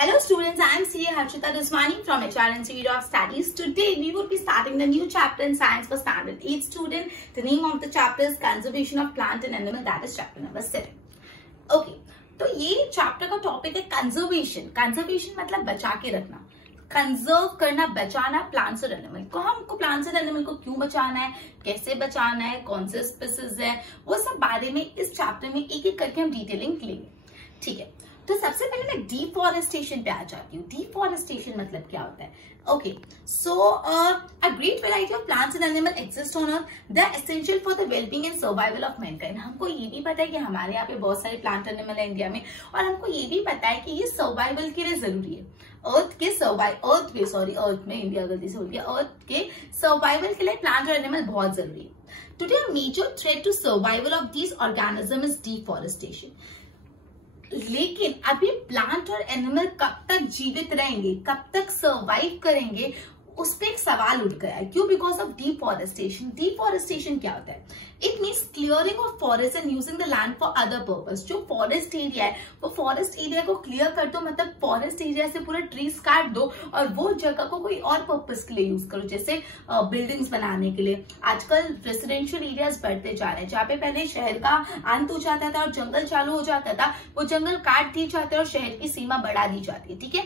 Hello students, I am CA Harshita Duswani from HR Institute of Studies. Today we will be starting the new chapter in Science for Standard 8 student. The name of the chapter is Conservation of Plant and Animal, that is chapter number 7. Okay, तो ये chapter का topic है conservation. Conservation मतलब बचा के रखना, conserve करना, बचाना प्लांट्स और एनिमल को. हमको प्लांट्स और एनिमल को क्यों बचाना है, कैसे बचाना है, कौन से स्पीसीज है, वो सब बारे में इस चैप्टर में एक एक करके हम डिटेलिंग लेंगे. ठीक है, तो सबसे पहले मैं डिफॉरेस्टेशन पे आ जाती हूँ. डिफॉरेस्टेशन मतलब क्या होता है? Okay, so a great variety of plants and animal exist on earth. They are essential for the wellbeing and survival of mankind. हमको ये भी पता है कि हमारे यहाँ पे बहुत सारे प्लांट एनिमल है इंडिया में, और हमको ये भी पता है कि ये सर्वाइवल के लिए जरूरी है. अर्थ में इंडिया गलती से हो गया. अर्थ के सर्वाइवल के लिए प्लांट और एनिमल बहुत जरूरी है. Today a major threat to survival of these organism is deforestation. लेकिन अभी प्लांट और एनिमल कब तक जीवित रहेंगे, कब तक सर्वाइव करेंगे, उस पर एक सवाल उठ गया है. क्यों? Because of deforestation. डिफॉरेस्टेशन क्या होता है? It means clearing of forest and using the land for other purpose. जो फॉरेस्ट एरिया है वो फॉरेस्ट एरिया को क्लियर कर दो, मतलब फॉरेस्ट एरिया से पूरा ट्रीज काट दो और वो जगह को कोई और पर्पस के लिए यूज करो, जैसे बिल्डिंग्स बनाने के लिए. आजकल रेसिडेंशियल एरियाज बढ़ते जा रहे हैं, जहाँ पे पहले शहर का अंत हो जाता था और जंगल चालू हो जाता था, वो जंगल काट दिए जाते हैं और शहर की सीमा बढ़ा दी जाती है. ठीक है,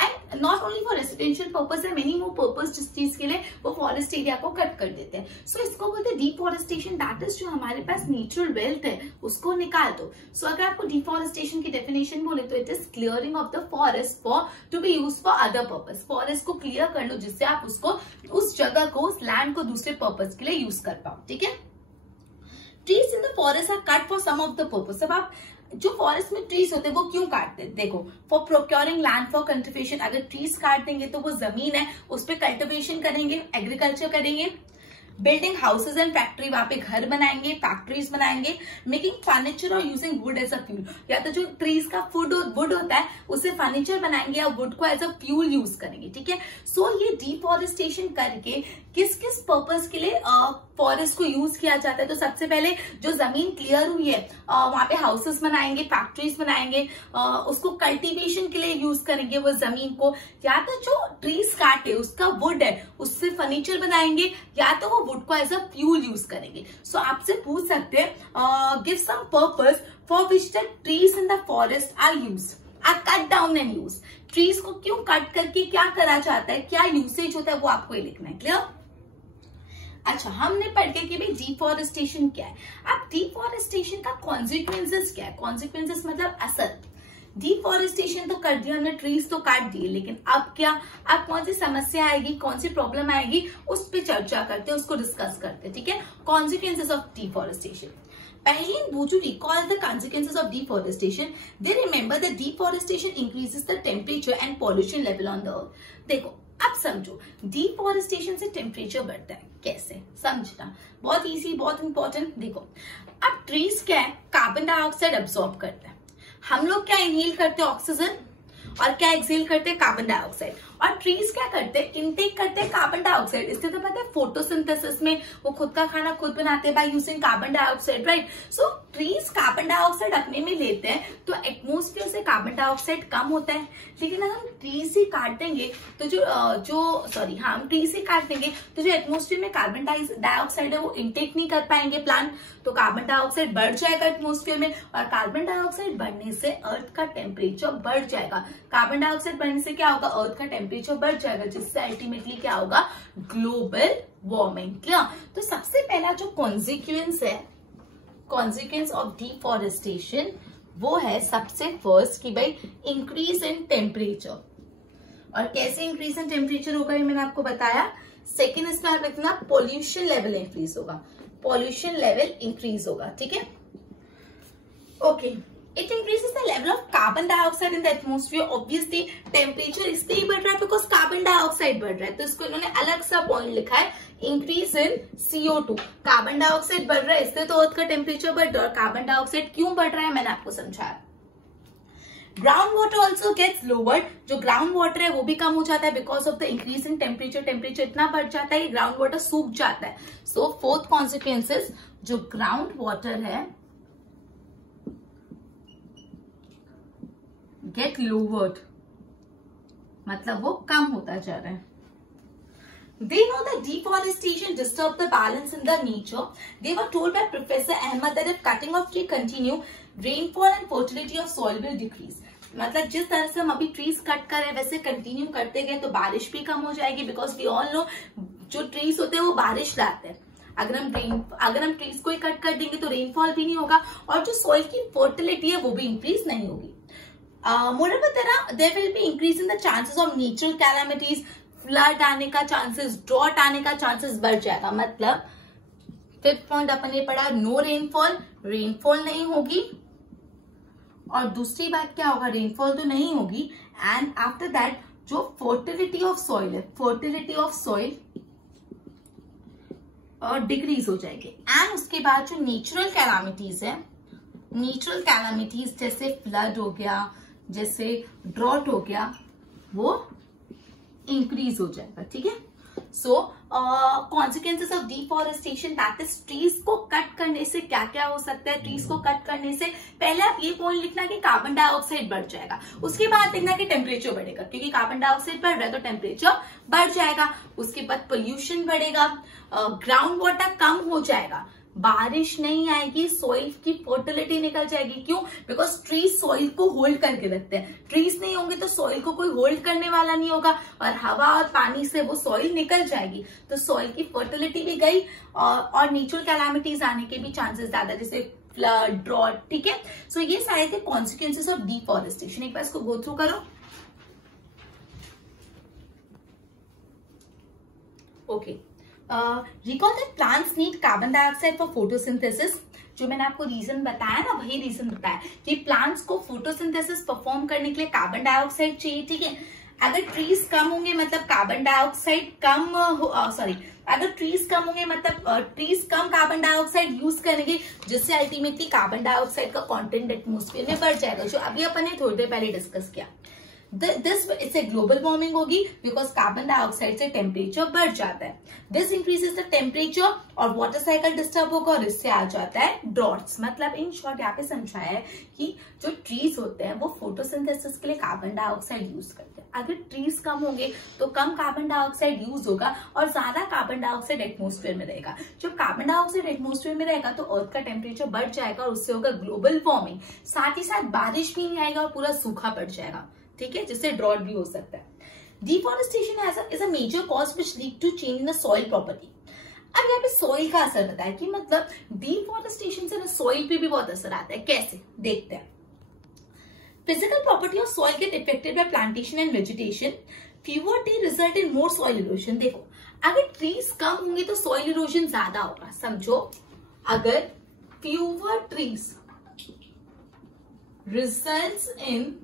and not only for residential purpose है, मेनी मोर पर्पज जिस चीज के लिए वो फॉरेस्ट एरिया को कट कर देते हैं. सो इसको बोलते हैं डिफॉरेस्टेशन. दैट इज जो हमारे पास नेचुरल वेल्थ है उसको निकाल दो. सो अगर आपको डिफॉरेस्टेशन की डेफिनेशन बोले तो it is clearing of the forest for to be use for other purpose. Forest को क्लियर कर लो जिससे आप उसको, उस जगह को, उस लैंड को दूसरे पर्पज के लिए यूज कर पाओ. ठीक है, trees in the forest are cut for some of the purpose. अब आप जो फॉरेस्ट में ट्रीज होते हैं वो क्यों काटते हैं? देखो, for procuring land for cultivation. अगर ट्रीज काट देंगे तो वो जमीन है उस पर कल्टिवेशन करेंगे, एग्रीकल्चर करेंगे. बिल्डिंग हाउसेज एंड फैक्ट्री, वहां पे घर बनाएंगे, फैक्ट्रीज बनाएंगे. मेकिंग फर्नीचर और using wood as a fuel, या तो जो ट्रीज का वुड होता है उससे फर्नीचर बनाएंगे या वुड को एज अ फ्यूल यूज करेंगे. ठीक है, सो ये डिफॉरेस्टेशन करके किस किस पर्पज के लिए फॉरेस्ट को यूज किया जाता है? तो सबसे पहले जो जमीन क्लियर हुई है वहां पे हाउसेस बनाएंगे, फैक्ट्रीज बनाएंगे, उसको कल्टीवेशन के लिए यूज करेंगे वो जमीन को. या तो जो ट्रीज काटे उसका वुड है उससे फर्नीचर बनाएंगे, या तो वो वुड को एज अ फ्यूल यूज करेंगे. सो आपसे पूछ सकते हैं give some purpose for which the trees in the forest are used, are cut down and use. Trees को क्यों कट करके क्या करा जाता है, क्या यूसेज होता है, वो आपको ये लिखना है. क्लियर? अच्छा, हमने पढ़ के कि भाई डिफॉरेस्टेशन क्या है. अब डिफॉरेस्टेशन का कॉन्सिक्वेंसेस क्या है? कॉन्सिक्वेंसेस मतलब असर. डिफॉरेस्टेशन तो कर दिया हमने, ट्रीज तो काट दिए, लेकिन अब क्या, अब कौन सी समस्या आएगी, कौन सी प्रॉब्लम आएगी, उस पर चर्चा करते हैं, उसको डिस्कस करते हैं. ठीक है, कॉन्सिक्वेंसेस ऑफ डिफॉरेस्टेशन. पहले would you recall the consequences of deforestation? They remember that deforestation increases the temperature and pollution level on the earth. देखो, अब समझो, डिफॉरेस्टेशन से टेम्परेचर बढ़ता है. कैसे समझना? बहुत इजी, बहुत इंपॉर्टेंट. देखो, अब ट्रीज क्या है, कार्बन डाइऑक्साइड अब्सॉर्ब करता है. हम लोग क्या इनहेल करते हैं? ऑक्सीजन. और क्या एक्सहेल करते हैं? Carbon dioxide. और ट्रीज क्या करते हैं? इनटेक करते हैं कार्बन डाइऑक्साइड. इससे तो पता है फोटोसिंथेसिस में वो खुद का खाना खुद बनाते हैं by using carbon dioxide, right? So trees carbon dioxide अपने में लेते हैं तो एटमोस्फेयर से कार्बन डाइऑक्साइड कम होता है. लेकिन अगर हम ट्रीज ही काट देंगे तो हम ट्रीज ही काट देंगे तो जो एटमोस्फेयर में कार्बन डाइऑक्साइड है वो इनटेक नहीं कर पाएंगे प्लांट, तो कार्बन डाइऑक्साइड बढ़ जाएगा एटमोस्फेयर में, और कार्बन डाइऑक्साइड बढ़ने से अर्थ का टेम्परेचर बढ़ जाएगा. कार्बन डाइऑक्साइड बढ़ने से क्या होगा? अर्थ का टेम्परेचर बढ़ जाएगा, जिससे अल्टीमेटली क्या होगा? Global warming. क्लियर? तो सबसे पहला जो कॉन्सिक्वेंस है, कॉन्सिक्वेंस ऑफ डिफॉरेस्टेशन, वो है सबसे फर्स्ट कि भाई इंक्रीज इन टेम्परेचर. और कैसे इंक्रीज इन टेम्परेचर होगा ये मैंने आपको बताया. सेकेंड इसमें आप लिखना पोल्यूशन लेवल इंक्रीज होगा. पोल्यूशन लेवल इंक्रीज होगा. ठीक है, okay. It increases the level of carbon dioxide in the atmosphere. Obviously, temperature इसलिए ही बढ़ रहा है because carbon dioxide बढ़ रहा है. तो इसको इन्होंने अलग सा पॉइंट लिखा है, increase in CO2. Carbon dioxide बढ़ रहा है इसलिए तो अर्थ का टेम्परेचर बढ़ रहा है. और कार्बन डाइऑक्साइड क्यों बढ़ रहा है मैंने आपको समझाया. Ground water also gets lowered. जो ग्राउंड वाटर है वो भी कम हो जाता है because of the increase in temperature. Temperature इतना बढ़ जाता है कि ग्राउंड वाटर सूख जाता है. सो फोर्थ कॉन्सिक्वेंसेस, जो ग्राउंड वाटर है get lowered. मतलब वो कम होता जा रहा है। They know that deforestation disturbs the balance in the nature. They were told by Professor Ahmed that if cutting of tree continue, rainfall and fertility of soil will decrease. मतलब जिस तरह से हम अभी ट्रीज कट कर रहे हैं वैसे कंटिन्यू करते गए तो बारिश भी कम हो जाएगी, बिकॉज वी ऑल नो जो ट्रीज होते हैं वो बारिश लाते हैं। अगर हम ट्रीज को ही कट कर देंगे तो रेनफॉल भी नहीं होगा और जो सॉइल की फर्टिलिटी है वो भी इंक्रीज नहीं होगी। मोreover there will be increase in the chances of natural calamities, flood आने का चांसेस, ड्रॉट आने का चांसेस बढ़ जाएगा। मतलब 5th पॉइंट अपन ने पढ़ा, नो रेनफॉल नहीं होगी, और दूसरी बात क्या होगा, रेनफॉल तो नहीं होगी, एंड आफ्टर दैट जो फर्टिलिटी ऑफ सॉइल है, फर्टिलिटी ऑफ सॉइल डिक्रीज हो जाएगी। एंड उसके बाद जो नेचुरल कैलामिटीज है, नेचुरल कैलामिटीज जैसे फ्लड हो गया, जैसे ड्रॉट हो गया, वो इंक्रीज हो जाएगा। ठीक है। So consequences of deforestation, that is trees को कट करने से क्या क्या हो सकता है। ट्रीज को कट करने से पहले आप ये पॉइंट लिखना कि कार्बन डाइऑक्साइड बढ़ जाएगा, उसके बाद लिखना कि टेम्परेचर बढ़ेगा, क्योंकि कार्बन डाइऑक्साइड बढ़ रहा है तो टेम्परेचर बढ़ जाएगा। उसके बाद पोल्यूशन बढ़ेगा, ग्राउंड वाटर कम हो जाएगा, बारिश नहीं आएगी, सॉइल की फर्टिलिटी निकल जाएगी। क्यों? बिकॉज ट्रीज सॉइल को होल्ड करके रखते हैं। ट्रीज नहीं होंगे तो सॉइल को कोई होल्ड करने वाला नहीं होगा और हवा और पानी से वो सॉइल निकल जाएगी, तो सॉइल की फर्टिलिटी भी गई और नेचुरल कैलामिटीज आने के भी चांसेस ज्यादा, जैसे फ्लड, ड्रॉट। ठीक है। सो ये सारे थे कॉन्सिक्वेंसेस ऑफ डिफॉरेस्टेशन। एक बार इसको गो थ्रू करो। Okay. Recall that plants need carbon dioxide for photosynthesis. जो मैंने आपको रीजन बताया ना, वही रीजन बताया कि प्लांट्स को फोटोसिंथेसिस परफॉर्म करने के लिए कार्बन डाइऑक्साइड चाहिए। ठीक है। अगर ट्रीज कम होंगे मतलब कार्बन डाइऑक्साइड कम अगर ट्रीज कम होंगे मतलब ट्रीज कम कार्बन डाइऑक्साइड यूज करेंगे, जिससे अल्टीमेटली कार्बन डाइऑक्साइड का कंटेंट एटमॉस्फेयर में बढ़ जाएगा, जो अभी अपन ने थोड़ी देर पहले डिस्कस किया। इससे ग्लोबल वार्मिंग होगी, बिकॉज कार्बन डाइऑक्साइड से टेम्परेचर बढ़ जाता है। दिस इंक्रीजेस द टेम्परेचर और वाटर साइकिल डिस्टर्ब होगा और इससे आ जाता है ड्रॉट्स। मतलब इन शॉर्ट यहाँ पे समझाया है कि जो ट्रीज होते हैं वो फोटोसिंथेसिस के लिए कार्बन डाइऑक्साइड यूज करते हैं। अगर ट्रीज कम होंगे तो कम कार्बन डाइऑक्साइड यूज होगा और ज्यादा कार्बन डाइऑक्साइड एटमॉस्फेयर में रहेगा। जब कार्बन डाइऑक्साइड एटमॉस्फेयर में रहेगा तो अर्थ का टेम्परेचर बढ़ जाएगा और उससे होगा ग्लोबल वार्मिंग। साथ ही साथ बारिश भी नहीं आएगा और पूरा सूखा पड़ जाएगा। ठीक है, जिससे ड्रॉट भी हो सकता है। Deforestation is a major cause which lead to change in the soil property. अब यहाँ पे सॉइल का असर बताया कि मतलब डिफॉरेस्टेशन से ना सॉइल पे भी बहुत असर आता है। कैसे, देखते हैं। Physical property of soil get affected by plantation and vegetation. Fewer tree result in more soil erosion. देखो, अगर ट्रीज कम होंगे तो सॉइल इरोजन ज्यादा होगा। समझो, अगर fewer trees results in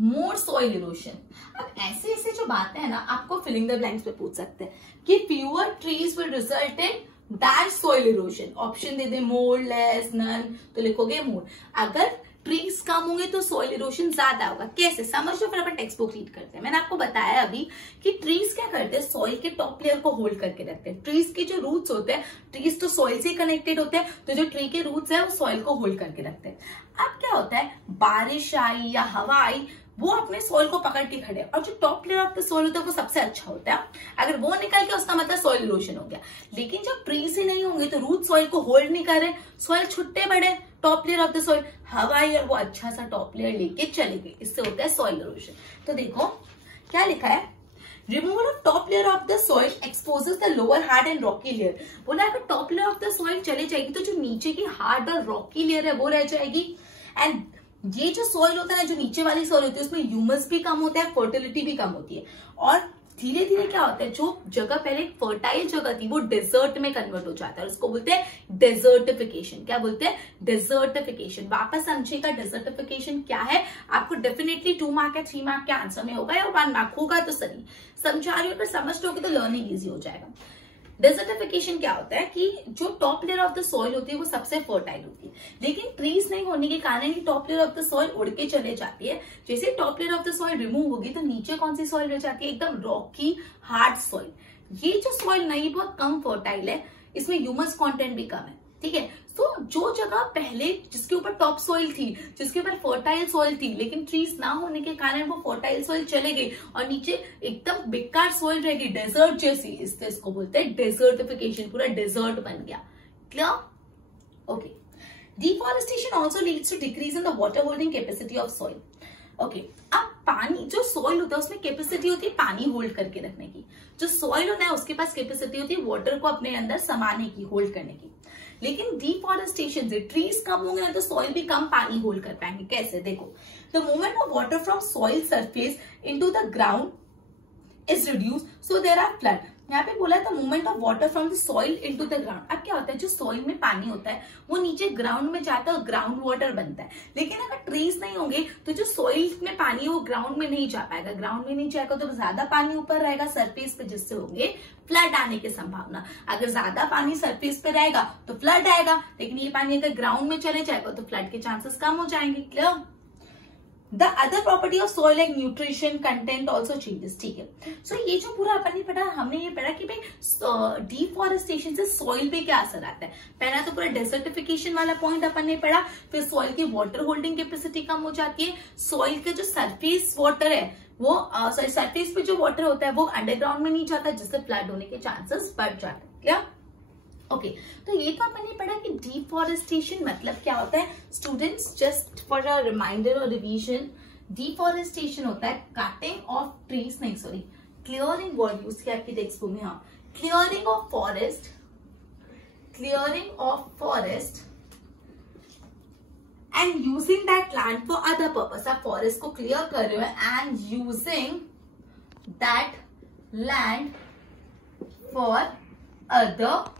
more soil erosion. अब ऐसे ऐसे जो बातें हैं ना, आपको फिलिंग द ब्लैंक्स में पूछ सकते हैं कि fewer trees will result in that soil erosion. Option दे दे, मोर, लेस, नन, तो लिखोगे मोर। अगर ट्रीज कम होंगे तो सॉइल इरोजन ज्यादा होगा। कैसे समझ लो, फिर अपन टेक्स्ट बुक रीड करते हैं। मैंने आपको बताया अभी कि ट्रीज क्या करते हैं, सॉइल के टॉप लेयर को होल्ड करके रखते हैं। ट्रीज के जो रूट्स होते हैं, ट्रीज तो सॉइल से कनेक्टेड होते हैं, तो जो ट्री के रूट्स है वो सॉइल को होल्ड करके रखते हैं। अब क्या होता है, बारिश आई या हवा आई, वो अपने सॉइल को पकड़ के खड़े, और जो top layer of the soil होता है वो सबसे अच्छा होता है। अगर वो निकल के, उसका मतलब सॉइल इरोजन हो गया। लेकिन जब ट्रीज ही नहीं होंगे तो रूट सॉइल को होल्ड नहीं कर रहे, सॉइल छुट्टे पड़े, top layer of the soil, हवा आई और वो अच्छा सा टॉप लेयर लेके चले गए, इससे होता है सॉइल इरोजन। तो देखो क्या लिखा है, removal of top layer of the soil exposes the lower hard and Rocky layer. बोला अगर top layer of the soil चले जाएगी तो जो नीचे की हार्ड और रॉकी लेयर है वो रह जाएगी। एंड ये जो सॉइल होता है, जो नीचे वाली सॉइल होती है, उसमें ह्यूमस भी कम होता है, फर्टिलिटी भी कम होती है, और धीरे धीरे क्या होता है, जो जगह पहले फर्टाइल जगह थी वो डेजर्ट में कन्वर्ट हो जाता है। उसको बोलते हैं डेजर्टिफिकेशन। क्या बोलते हैं, डेजर्टिफिकेशन। वापस समझिएगा डेजर्टिफिकेशन क्या है, आपको डेफिनेटली 2 मार्क या 3 मार्क के आंसर में होगा या 1 मार्क होगा तो सही। समझा रही हो, अगर समझ लोगे तो लर्निंग ईजी हो जाएगा। डेजर्टिफिकेशन क्या होता है कि जो top layer of the soil होती है वो सबसे फर्टाइल होती है, लेकिन ट्रीज नहीं होने के कारण top layer of the soil उड़ के चले जाती है। जैसे top layer of the soil remove होगी तो नीचे कौन सी सॉइल रह जाती है, एकदम रॉकी हार्ड सॉइल। ये जो सॉइल नहीं, बहुत कम फर्टाइल है, इसमें ह्यूमस कंटेंट भी कम है। ठीक है। तो जो जगह पहले जिसके ऊपर टॉप सॉइल थी, जिसके ऊपर फर्टाइल सॉइल थी, लेकिन ट्रीज ना होने के कारण वो फर्टाइल सॉइल चले गई और नीचे एकदम बेकार सॉइल रहेगी, डेजर्ट जैसी, इसको बोलते हैं डेजर्टिफिकेशन, पूरा डेजर्ट बन गया। Clear? Okay. Deforestation also leads to decrease in the water holding capacity of soil. Okay, अब पानी, जो सॉइल होता है उसमें कैपेसिटी होती है पानी होल्ड करके रखने की, जो सॉइल होता है उसके पास कैपेसिटी होती है वाटर को अपने अंदर समाने की, होल्ड करने की। लेकिन डिफॉरेस्टेशन से ट्रीज कम होंगे ना तो सॉइल भी कम पानी होल्ड कर पाएंगे। कैसे? देखो, the movement of water from soil surface into the ground is reduce, so there are flood. यहाँ पे बोला था movement of water from the soil into the ground. अब क्या होता है, जो सॉइल में पानी होता है वो नीचे ग्राउंड में जाता है और ग्राउंड वाटर बनता है। लेकिन अगर ट्रीज नहीं होंगे तो जो सॉइल में पानी है वो ग्राउंड में नहीं जा पाएगा। ग्राउंड में नहीं जाएगा तो ज्यादा पानी ऊपर रहेगा सरफेस पे, जिससे होंगे फ्लड आने की संभावना। अगर ज्यादा पानी सरफेस पे रहेगा तो फ्लड आएगा, लेकिन ये पानी अगर ग्राउंड में चले जाएगा तो फ्लड के चांसेस कम हो जाएंगे। Clear? The other property of soil like nutrition content also changes। ठीक है। सो ये जो पूरा अपन ने पढ़ा, हमने ये पढ़ा कि भाई डिफॉरेस्टेशन से सॉइल पे क्या असर आता है। पहला तो पूरा डेजर्टिफिकेशन वाला पॉइंट अपन ने पढ़ा, फिर सॉइल की वाटर होल्डिंग कैपेसिटी कम हो जाती है, सॉइल का जो सरफेस वाटर है वो सरफेस पे जो वाटर होता है वो अंडरग्राउंड में नहीं जाता, जिससे फ्लड होने के चांसेस बढ़ जाते हैं। क्या? ओके, तो ये तो अपन ने पढ़ा कि डिफॉरेस्टेशन मतलब क्या होता है। Students, just for a reminder और रिवीजन, डिफॉरेस्टेशन होता है कटिंग ऑफ ट्रीज, नहीं सॉरी, क्लियरिंग वर्ड यूज किया आपकी टेक्स्ट बुक में। हाँ, clearing of forest, clearing of forest and using that land for other purpose. आप फॉरेस्ट को क्लियर कर रहे हो and using that land for other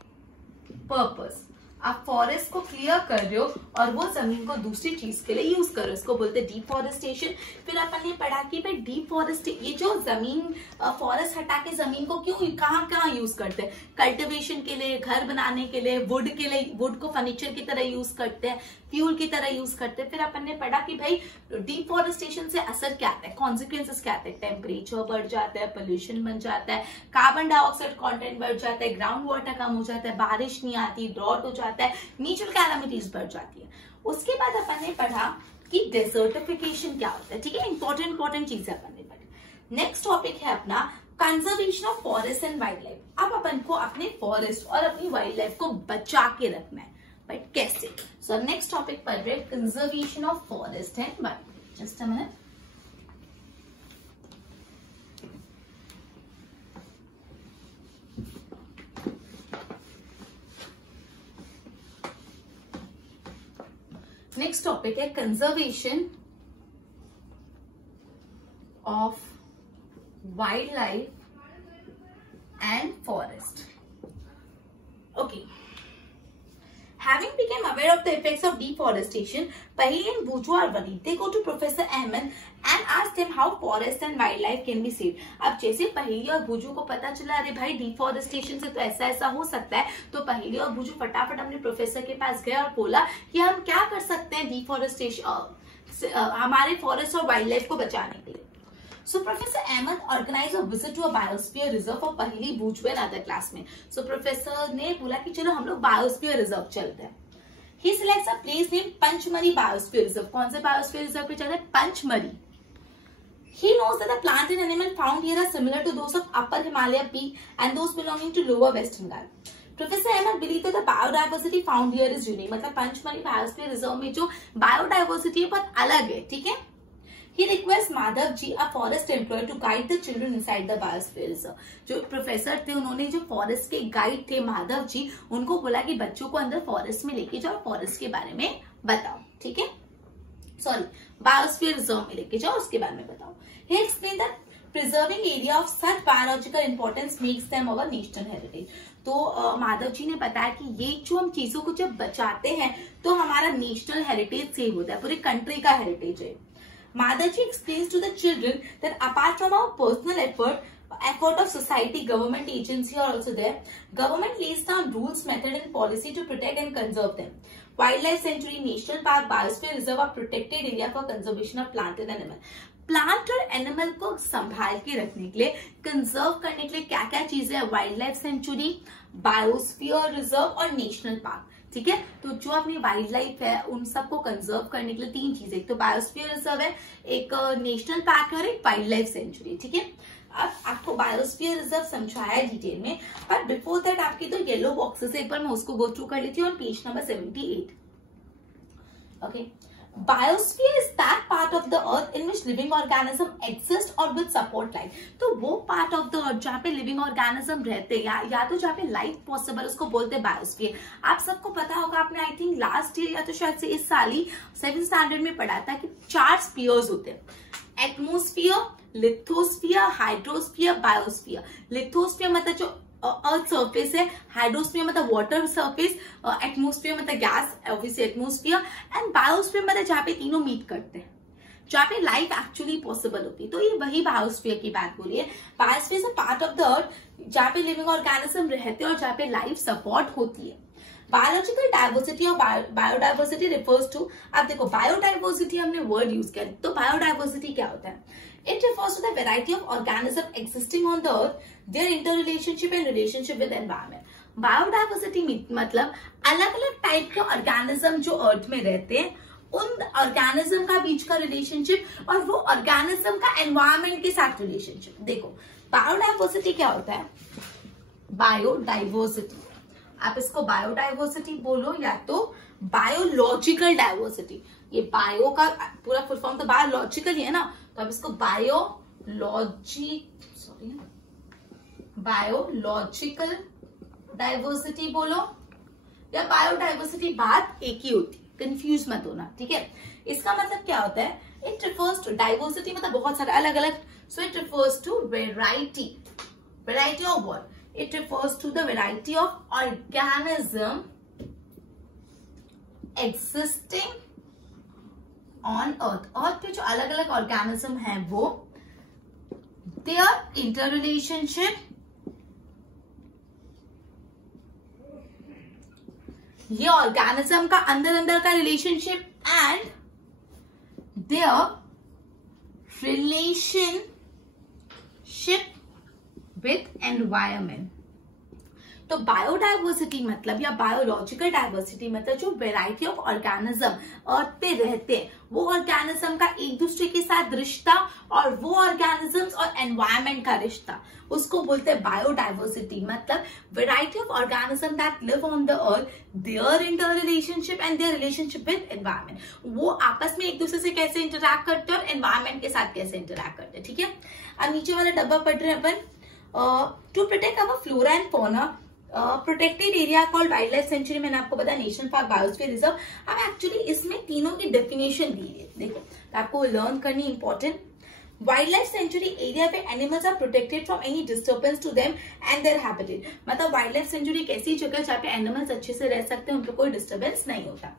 purpose. आप फॉरेस्ट को क्लियर कर रहे हो और वो जमीन को दूसरी चीज के लिए यूज कर रहे हो, इसको बोलते हैं डिफॉरेस्टेशन। फिर अपन ने पढ़ा कि भाई डिफॉरेस्टेशन, ये जो जमीन फॉरेस्ट हटा के जमीन को क्यों कहाँ कहाँ यूज करते हैं, कल्टिवेशन के लिए, घर बनाने के लिए, वुड के लिए, वुड को फर्नीचर की तरह यूज करते हैं, फ्यूल की तरह यूज करते हैं। फिर अपन ने पढ़ा कि भाई डिफॉरेस्टेशन से असर क्या आता है, कॉन्सिक्वेंसेस क्या आते हैं, टेम्परेचर बढ़ जाता है, पोल्यूशन बन जाता है, कार्बन डाइऑक्साइड कंटेंट बढ़ जाता है, ग्राउंड वाटर कम हो जाता है, बारिश नहीं आती, ड्रॉट हो जाता है, नेचुरल कैलामिटीज बढ़ जाती है। उसके बाद अपन ने पढ़ा कि डेजर्टिफिकेशन क्या होता है। ठीक है, इंपॉर्टेंट चीज है अपन ने पढ़ी। नेक्स्ट टॉपिक है अपना conservation of forest and wild life. अब अपन को अपने फॉरेस्ट और अपनी वाइल्ड लाइफ को बचा के रखना है, बट कैसे? सो नेक्स्ट टॉपिक पर है conservation of forest and wild life. Just a minute. Next topic है conservation of wild life and forest. Okay, having become aware of the effects of deforestation, Paheli and Buju are worried. They go to Professor Ahmed and ask them how forest and wildlife can be saved. अब जैसे पहेली और बुजू को पता चला अरे भाई deforestation से तो ऐसा ऐसा हो सकता है, तो पहेली और बुजू फटाफट अपने प्रोफेसर के पास गए और बोला कि हम क्या कर सकते हैं डिफॉरेस्टेशन हमारे फॉरेस्ट और वाइल्ड लाइफ को बचाने के लिए। So Professor Ahmed organized a visit to a biosphere reserve for Paheli, Buju and other classmates. So Professor ने बोला कि चलो हम लोग बायोस्फीयर रिजर्व चलते हैं। He selects a place named Pachmarhi biosphere reserve. कौन से बायोस्फीयर रिजर्व पे चलते हैं? Pachmarhi. He knows that the plant and animal found here are similar to those of Upper Himalaya peak and those belonging to Lower West Bengal. Professor Ahmed believes that the biodiversity found here is unique. मतलब Pachmarhi biosphere reserve में जो biodiversity है बहुत अलग है। ठीक है। He requests Madhav ji, a forest employee, to guide the children inside the biosphere reserve. जो प्रोफेसर थे उन्होंने जो फॉरेस्ट के गाइड थे माधव जी, उनको बोला कि बच्चों को अंदर फॉरेस्ट में लेके जाओ, फॉरेस्ट के बारे में बताओ। ठीक है, सॉरी, बायोस्फीयर रिजर्व में लेके जाओ, उसके बारे में बताओ। He explained that preserving area of such biological importance makes them our national heritage. तो माधव जी ने बताया कि ये जो हम चीजों को जब बचाते हैं तो हमारा नेशनल हेरिटेज सेव होता है, पूरी कंट्री का हेरिटेज है। Madhaji explains to the children that apart from our personal effort of society, government agencies are also there. Government lays down rules, method and policy to protect and conserve them. Wildlife sanctuary, national park, biosphere reserve are protected area for conservation of plant and animal. Plant और animal को संभाल के रखने के लिए, conserve करने के लिए क्या क्या चीजें है? Wild life century, biosphere reserve और नेशनल पार्क। ठीक है। तो जो अपनी वाइल्ड लाइफ है उन सबको कंजर्व करने के लिए 3 चीजें, एक तो बायोस्फीयर रिजर्व है, एक नेशनल पार्क है और एक वाइल्ड लाइफ सेंचुरी, ठीक है। अब आपको बायोस्फीयर रिजर्व समझाया है डिटेल में, पर बिफोर दैट आपकी तो येलो बॉक्सेस है, एक बार मैं उसको गो थ्रू कर लेती हूँ। Page number 78, okay. Biosphere is that part of the earth in which living organism exist or with support life। तो वो part of the earth जहाँ पे living organism रहते हैं या तो जहाँ पे life possible, उसको बोलते हैं बायोस्फीयर। आप सबको पता होगा, आपने आई थिंक लास्ट ईयर या तो शायद से इस साल ही 7th स्टैंडर्ड में पढ़ा था कि 4 स्पीयर्स होते हैं, atmosphere, lithosphere, hydrosphere, biosphere. Lithosphere मतलब जो अर्थ सरफेस है, हाइड्रोस्फीयर मतलब वाटर सरफेस, एटमोस्फियर मतलब gas, obviously atmosphere, and biosphere मतलब जहाँ पे तीनों मीट करते हैं, जहाँ पे लाइफ एक्चुअली पॉसिबल होती है। तो ये वही बायोस्फीयर की बात बोली है। Biosphere is a part of the earth जहाँ पे लिविंग ऑर्गेनिज्म रहते हैं और जहाँ पे लाइफ सपोर्ट होती है। बायोलॉजिकल डायवर्सिटी और बायोडाइवर्सिटी रिफर्स टू, अब देखो बायोडाइवर्सिटी हमने वर्ड यूज किया, तो बायोडाइवर्सिटी क्या होता है? It refers to the variety of organisms existing on the earth, their interrelationship and relationship with environment. Biodiversity मतलब अलग अलग टाइप के ऑर्गेनिज्म जो अर्थ में रहते हैं, उन ऑर्गेनिज्म का बीच का रिलेशनशिप और वो ऑर्गेनिज्म का एनवायरमेंट के साथ रिलेशनशिप। देखो बायोडाइवर्सिटी क्या होता है? बायोडाइवर्सिटी, आप इसको बायोडाइवर्सिटी बोलो या तो बायोलॉजिकल डाइवर्सिटी। ये बायो का पूरा फुल फॉर्म तो बायोलॉजिकल ही है ना, तो आप इसको बायोलॉजिकल डाइवर्सिटी बोलो या बायोडाइवर्सिटी, बात एक ही होती, कंफ्यूज मत होना, ठीक है। इसका मतलब क्या होता है? इट रिफर्स टू डाइवर्सिटी मतलब बहुत सारे अलग अलग, so it refers to variety, variety of what? It refers to the variety of organism existing on earth. Earth पे जो अलग अलग ऑर्गेनिज्म है वो देयर इंटररिलेशनशिप, ये ऑर्गेनिज्म का अंदर अंदर का relationship and their relationship with environment. तो बायोडाइवर्सिटी मतलब या बायोलॉजिकल डाइवर्सिटी मतलब जो वेराइटी ऑफ ऑर्गेनिज्म अर्थ पे रहते हैं, वो ऑर्गेनिज्म का एक दूसरे के साथ रिश्ता और वो ऑर्गेनिजम्स और एनवायरमेंट का रिश्ता, उसको बोलते हैं बायोडाइवर्सिटी। मतलब variety of organism that live on the earth, their interrelationship and their relationship with environment, वो आपस में एक दूसरे से कैसे इंटरैक्ट करते हैं और एनवायरमेंट के साथ कैसे इंटरैक्ट करते हैं, ठीक है। अब नीचे वाला डब्बा पढ़ रहे हैं अपन, to protect our flora and fauna, protected area called wild life sanctuary, मैंने आपको बताया नेशनल पार्क, बायोस्फीयर रिजर्व। अब एक्चुअली इसमें तीनों की डेफिनेशन दी है, देखो तो आपको लर्न करनी important. Wild life sanctuary area पे animals are protected from any disturbance to them and their habitat. मतलब वाइल्ड लाइफ सेंचुरी एक ऐसी जगह जहाँ पे एनिमल्स अच्छे से रह सकते हैं, उनको कोई डिस्टर्बेंस नहीं होता।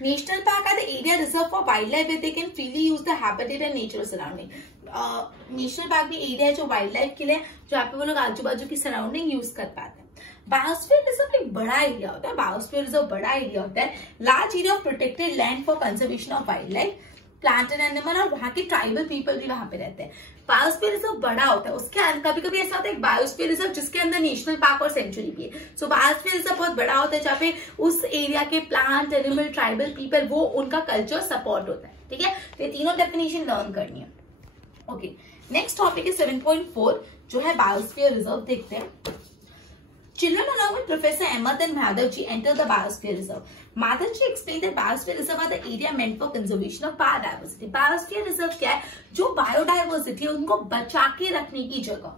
National park are the area reserve for wildlife where they can freely use the habitat and natural surrounding. National park भी एरिया है जो वाइल्ड लाइफ के लिए, जहाँ पे वो लोग आजू बाजू की सराउंडिंग यूज कर पाते हैं। बायोस्फीयर रिजर्व एक बड़ा एरिया होता है, बायोस्फीयर रिजर्व बड़ा एरिया होता है, large area of protected land for conservation of wild life, plant and animal, और वहां के ट्राइबल पीपल भी वहां पे रहते हैं। बायोस्फीयर रिजर्व बड़ा होता है, उसके कभी कभी ऐसा होता है बायोस्फीयर रिजर्व जिसके अंदर नेशनल पार्क और सेंचुरी भी है। सो बायोस्फीयर रिजर्व बहुत बड़ा होता है जहाँ पे उस एरिया के प्लांट, एनिमल, ट्राइबल पीपल, वो उनका कल्चर सपोर्ट होता है, ठीक है। तो ये तीनों डेफिनेशन लर्न करनी है। ओके, नेक्स्ट टॉपिक है 7.4 जो है बायोस्फीयर रिजर्व। देखते हैं। Children along with Professor Ahmed and Madhavji enter the Biosphere Reserve. Madhavji explained that Biosphere Reserve are the area meant for conservation of biodiversity. Biosphere Reserve क्या है? जो biodiversity है उनको बचा के रखने की जगह।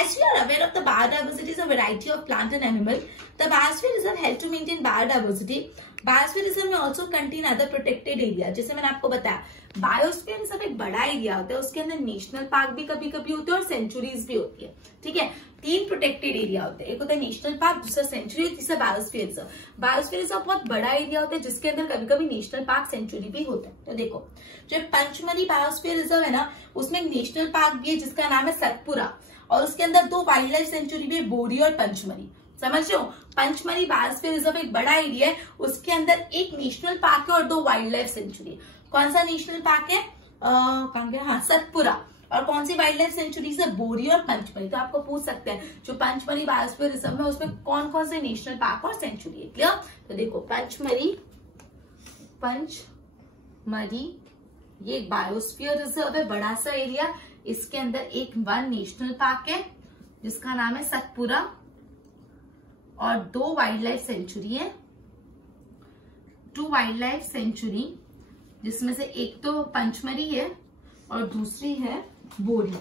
As we are aware of the biodiversity is a variety of plant and animal, the Biosphere Reserve helps to maintain biodiversity. Biosphere Reserve में also contain other protected area. जैसे मैंने आपको बताया, बायोस्फीयर रिजर्व एक बड़ा एरिया होता है, उसके अंदर नेशनल पार्क भी कभी कभी होते हैं और सेंचुरीज भी होती है, ठीक है। 3 प्रोटेक्टेड एरिया होते हैं, एक होता है नेशनल पार्क, दूसरा सेंचुरी और तीसरा बायोस्फीयर रिजर्व। बायोस्फीयर रिजर्व बहुत बड़ा एरिया होता है जिसके अंदर कभी कभी नेशनल पार्क, सेंचुरी भी होता है। तो देखो जो पंचमढ़ी बायोस्फीयर रिजर्व है ना, उसमें एक नेशनल पार्क भी है जिसका नाम है सतपुरा, और उसके अंदर 2 वाइल्ड लाइफ सेंचुरी भी है, बोरी और पंचमढ़ी। समझ रहे हो, पंचमढ़ी बायोस्फीयर रिजर्व एक बड़ा एरिया है, उसके अंदर एक नेशनल पार्क है और 2 वाइल्ड लाइफ सेंचुरी। कौन सा नेशनल पार्क है? हाँ, सतपुरा। और कौन सी वाइल्ड लाइफ सेंचुरी है? बोरी और पंचमढ़ी। तो आपको पूछ सकते हैं जो पंचमढ़ी बायोस्फीयर रिजर्व है उसमें कौन कौन से नेशनल पार्क और सेंचुरी है। क्लियर? तो देखो पंचमढ़ी ये एक बायोस्फीयर रिजर्व है, बड़ा सा एरिया। इसके अंदर एक वन नेशनल पार्क है जिसका नाम है सतपुरा और 2 वाइल्ड लाइफ सेंचुरी है, 2 वाइल्ड लाइफ सेंचुरी जिसमें से एक तो पंचमढ़ी है और दूसरी है बोरी।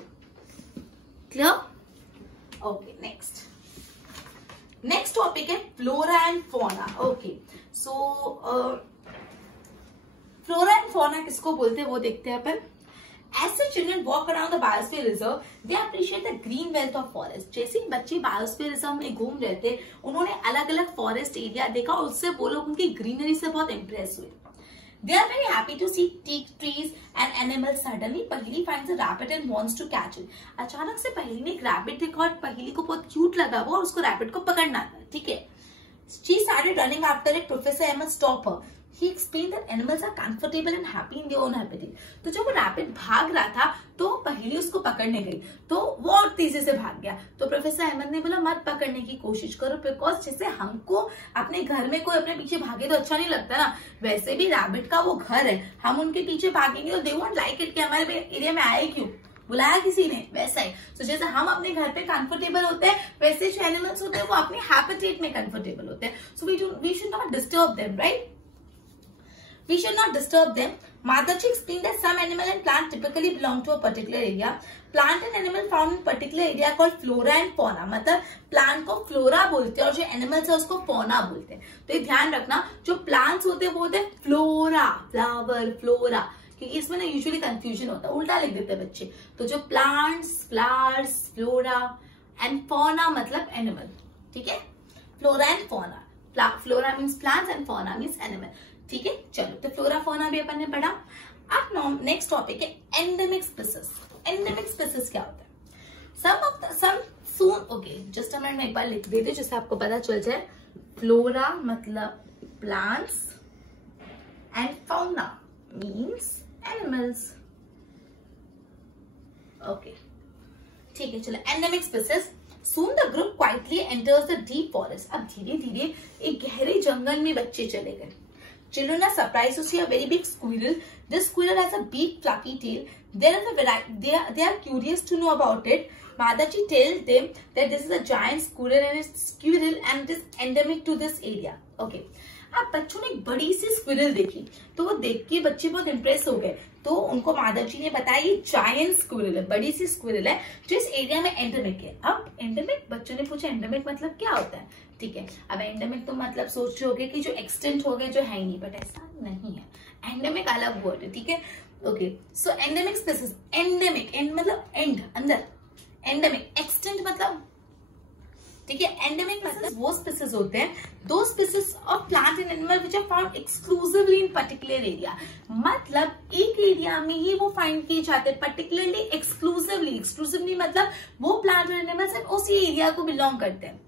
क्लियर? ओके, नेक्स्ट टॉपिक है flora and fauna. Okay, so flora and fauna किसको बोलते हैं वो देखते हैं अपन। As the children walk around the biosphere reserve, they appreciate the green wealth of forest. जैसे ही बच्चे बायोस्फीयर रिजर्व में घूम रहे थे, उन्होंने अलग अलग फॉरेस्ट एरिया देखा और उससे वो लोग उनकी ग्रीनरी से बहुत इम्प्रेस हुए। They are very happy to see trees and animals. Suddenly, पहेली finds a rabbit and wants to catch it. अचानक से पहेली ने एक रैबिट देखा और पहेली को बहुत क्यूट लगा वो और उसको रैबिट को पकड़ना था। ठीक है? She started running after it. Professor Amos stopped her. He explained that animals are comfortable and happy in their own habitat. तो जब वो रैबिट भाग रहा था तो पहेली उसको पकड़ने गई तो वो और तेजी से भाग गया। तो प्रोफेसर अहमद ने बोला मत पकड़ने की कोशिश करो, बिकॉज जैसे हमको अपने घर में कोई अपने पीछे भागे तो अच्छा नहीं लगता ना, वैसे भी रैबिट का वो घर है, हम उनके पीछे भागेंगे तो दे वोंट लाइक इट कि हमारे एरिया में आए क्यों, बुलाया किसी ने, वैसा ही। तो जैसे हम अपने घर पे कंफर्टेबल होते हैं वैसे जो एनिमल्स होते हैं वो अपने हैबिटेट में कंफर्टेबल होते हैं। So we should not disturb them, right? We should not disturb them. Mataji explained that some animal and plant typically belong to a particular area. Plant and animal found in particular area called flora and fauna. मतलब plant को flora बोलते हैं और जो animals है उसको fauna बोलते हैं। तो ये ध्यान रखना, जो प्लांट्स होते हैं वो होते हैं फ्लोरा, फ्लावर, फ्लोरा, क्योंकि इसमें ना यूजुअली कंफ्यूजन होता है, उल्टा लिख देते हैं बच्चे। तो जो plants, flowers, flora and fauna मतलब एनिमल। ठीक है? Flora and fauna, flora means plants and fauna means animal. ठीक है? चलो, तो फ्लोरा फौना भी अपन ने पढ़ा। अब नेक्स्ट टॉपिक है एंडेमिक स्पीसीज। एंडेमिक स्पीसीज क्या होता है? जस्ट मैं एक बार लिख देते जिससे आपको पता चल जाए। फ्लोरा मतलब plants and fauna means animals. Okay, ठीक है, चलो। Endemic species. Soon the group quietly enters the deep forest. अब धीरे धीरे एक गहरे जंगल में बच्चे चले गए। Children are surprised to see a very big squirrel. This squirrel has a big fluffy tail. They are curious to know about it. Madaji tells them that this is a giant squirrel and it is endemic to this area. Okay. अब बच्चों ने एक बड़ी सी squirrel देखी तो वो देख के बच्चे बहुत इम्प्रेस हो गए। तो उनको माधव जी ने बताया ये जायंट स्क्विरल है, बड़ी सी स्क्विरल है जो इस एरिया में एंडेमिक है। अब एंडेमिक, बच्चों ने पूछा एंडेमिक मतलब क्या होता है? ठीक है, अब एंडेमिक तो मतलब सोच रहे होगे कि जो एक्सटेंट हो गए, जो है ही नहीं, बट ऐसा नहीं है। एंडेमिक अलग वर्ड है। ठीक है? Okay, so endemic species. Endemic, and मतलब एंड, अंदर। एंडेमिक, एक्सटेंट मतलब, ठीक है, एंडेमिक मतलब वो स्पीसीज होते हैं, दो species of plant and animal which are found exclusively in particular area. मतलब एक एरिया में ही वो फाइंड किए जाते हैं, पर्टिकुलरली, एक्सक्लूसिवली। एक्सक्लूसिवली मतलब वो प्लांट और एनिमल्स उसी एरिया को बिलोंग करते हैं।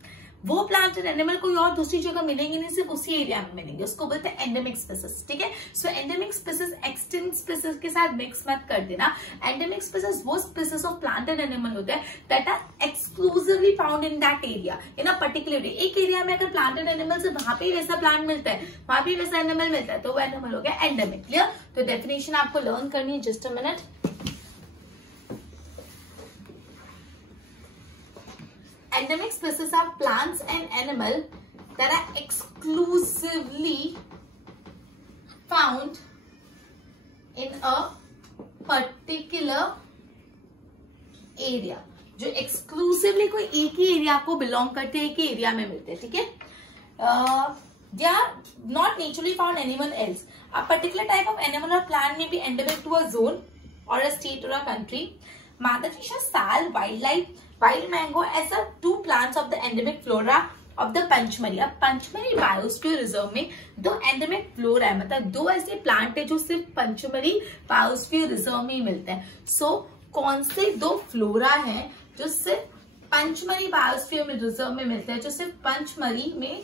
वो प्लांट एंड एनिमल कोई और दूसरी जगह मिलेंगे नहीं, सिर्फ उसी एरिया में मिलेंगे, उसको बोलते हैं एंडेमिक स्पीसीज। ठीक है? So endemic species extant species के साथ मिक्स मत कर देना। एंडेमिक स्पीसीज वो species of plant and animal होते हैं that are exclusively found in that area, in a particular area. एक एरिया में अगर प्लांट एंड एनिमल से वहां पे वैसा प्लांट मिलता है, वहां पे वैसा एनिमल मिलता है, तो वो एनिमल हो गया एंडेमिक। क्लियर? तो डेफिनेशन आपको लर्न करनी है, just a minute. Endemic species are plants and animal that are exclusively found in a particular area. जो exclusively कोई एक ही एरिया को बिलोंग करते हैं, एक ही एरिया में मिलते हैं। ठीक है? They are not naturally found anywhere else. A particular type of animal or plant may be endemic to a zone or a state or a country. Mataji shows Sal, wildlife, wild mango as the two plants of the endemic flora of the Pachmarhi. अब Pachmarhi biosphere reserve में दो endemic flora है, मतलब दो ऐसे plant है जो सिर्फ पंचमढ़ी बायोस्फीयर रिजर्व में ही मिलते हैं। सो कौन से दो फ्लोरा हैं जो सिर्फ पंचमढ़ी बायोस्फीयर में रिजर्व में मिलते हैं, जो सिर्फ पंचमढ़ी में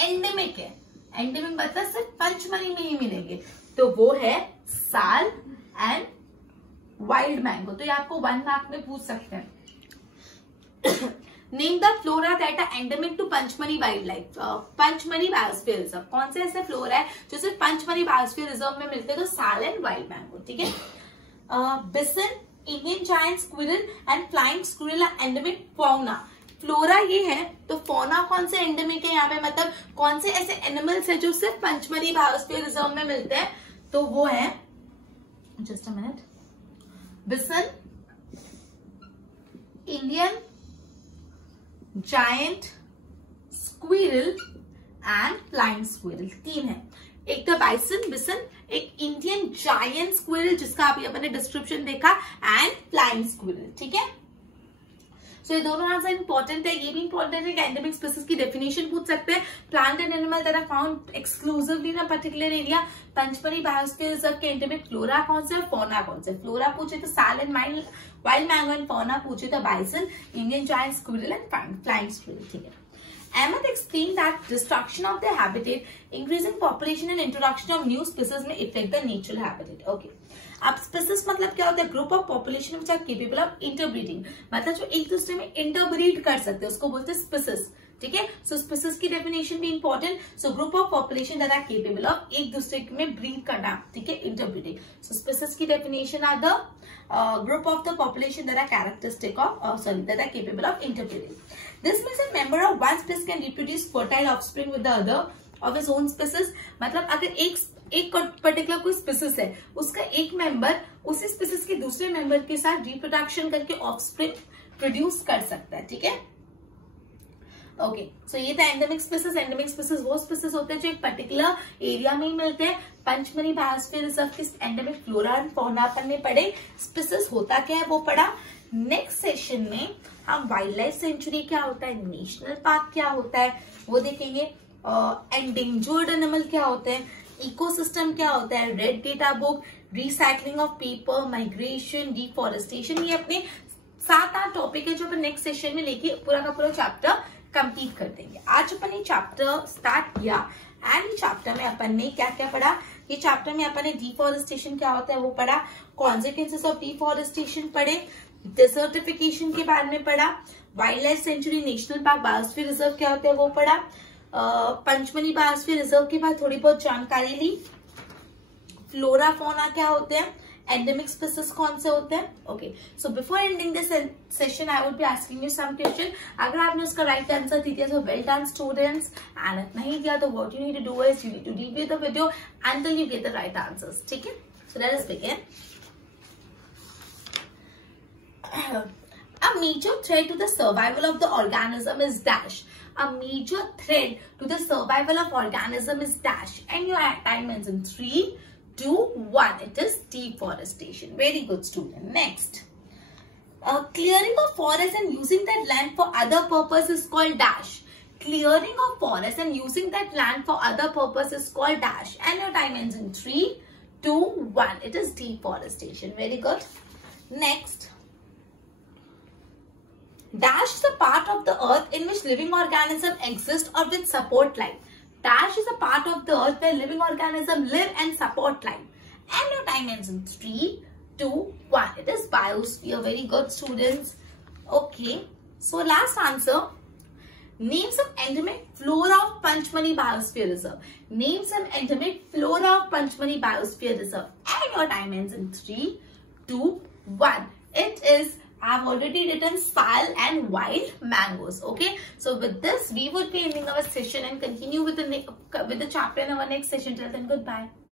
एंडेमिक है? एंडेमिक मतलब सिर्फ पंचमढ़ी में ही मिलेंगे। तो वो है साल एंड वाइल्ड मैंगो, तो ये आपको 1 मार्क में पूछ सकते हैं। Name the flora that are endemic to Pachmarhi wildlife, Pachmarhi biosphere reserve. कौन से ऐसे फ्लोरा है जो सिर्फ पंचमढ़ी बायोस्फीयर रिजर्व में मिलते हैं? तो साल एंड वाइल्ड मैंगो, ठीक है। Bison, Indian giant squirrel and flying squirrel are endemic fauna. Flora ये है, तो फौना कौन से एंडेमिक है यहाँ पे, मतलब कौन से ऐसे एनिमल्स है जो सिर्फ पंचमढ़ी बायोस्फीयर रिजर्व में मिलते हैं? तो वो है, just a minute, bison, Indian giant squirrel and flying squirrel, 3 है। एक तो बाइसन, बिसन, एक इंडियन जायंट स्क्विरल जिसका अभी अपने डिस्क्रिप्शन देखा, एंड फ्लाइंग स्क्विरल, ठीक है। सो ये दोनों आंसर इंपॉर्टेंट है। ये भी इंपॉर्टेंट है कि एंडेमिक स्पीसीज की डेफिनेशन पूछ सकते हैं। Plant and animal that are found exclusively in a particular area. Pachmarhi biosphere reserve के एंडेमिक फ्लोरा कौन से, फौना कौन से? फ्लोरा पूछे तो sal and wild mango, and fauna पूछे तो bison, Indian giant squirrel and flying squirrel, ठीक है। Ahmed explained that destruction of their habitat, increasing population and introduction of new species may affect the natural habitat. Okay. अब species मतलब क्या होता है? Group of population which are capable of interbreeding, मतलब जो एक दूसरे में इंटरब्रीड कर सकते हैं उसको बोलते हैं स्पीसीज, ठीक है। सो स्पीसीज की डेफिनेशन भी important. So group of population that are capable of एक दूसरे में ब्रीड करना, ठीक है, इंटरब्रीडिंग। सो स्पीसीज की definition are the group of the population that are characteristic of that are capable of interbreeding. This means a member of one species can reproduce fertile offspring with the other of his own species. मतलब अगर एक particular कोई species है, उसका एक member उसी species के दूसरे मेंबर के साथ रिप्रोडक्शन करके ऑफस्प्रिंग प्रोड्यूस कर सकता है, ठीक है। ओके, सो ये था एंडेमिक स्पीसीज। एंडेमिक स्पीसीज वो स्पीसीज होते हैं जो एक पर्टिकुलर एरिया में ही मिलते हैं। पंचमढ़ी बायोस्फीयर रिजर्व की एंडेमिक फ्लोरा एंड फौना अपन ने पढ़े, स्पीसीज होता क्या है वो पढ़ा। नेक्स्ट सेशन में हम वाइल्ड लाइफ सेंचुरी क्या होता है, नेशनल पार्क क्या होता है वो देखेंगे, एंडेंजर्ड एनिमल क्या होते हैं, इकोसिस्टम क्या होता है, red data book, recycling of paper, migration, deforestation, ये अपने 7-8 टॉपिक है जो अपन नेक्स्ट सेशन में लेके पूरा का पूरा चैप्टर कंप्लीट कर देंगे। आज अपन ने चैप्टर स्टार्ट किया एंड चैप्टर में अपन ने क्या क्या पढ़ा। ये चैप्टर में अपन ने डिफॉरेस्टेशन क्या होता है वो पढ़ा, कॉन्सिक्वेंसेस ऑफ डिफॉरेस्टेशन पढ़े, डिसर्टिफिकेशन के बारे में पढ़ा, wild life century, national park, biosphere reserve क्या होता है वो पढ़ा, पंचमढ़ी बायोस्फीयर रिजर्व के बाद थोड़ी बहुत जानकारी ली, फ्लोरा फौना क्या होते हैं, एंडेमिक स्पीसीज कौन से होते हैं। Okay, so before ending this session I would be asking you some question. अगर आपने उसका राइट आंसर दिया तो well done students, and if नहीं दिया तो what you need to do is you need to review the video until you get the right answers, ठीक है। So let us begin. A major threat to the survival of the organism is dash. A major threat to the survival of organism is dash. And your time ends in 3, 2, 1. It is deforestation. Very good, student. Next. Clearing of forest and using that land for other purpose is called dash. Clearing of forest and using that land for other purpose is called dash. And your time ends in 3, 2, 1. It is deforestation. Very good. Next. Dash is a part of the earth in which living organisms exist or which support life. Dash is a part of the earth where living organisms live and support life. And your time ends in 3, 2, 1. It is biosphere. Very good, students. Okay. So last answer. Name some endemic flora of Panchmani Biosphere Reserve. Name some endemic flora of Panchmani Biosphere Reserve. And your time ends in 3, 2, 1. It is, I've already written sal and wild mangoes. Okay. So with this, we would be ending our session and continue with the chapter in our next session. Till then, goodbye.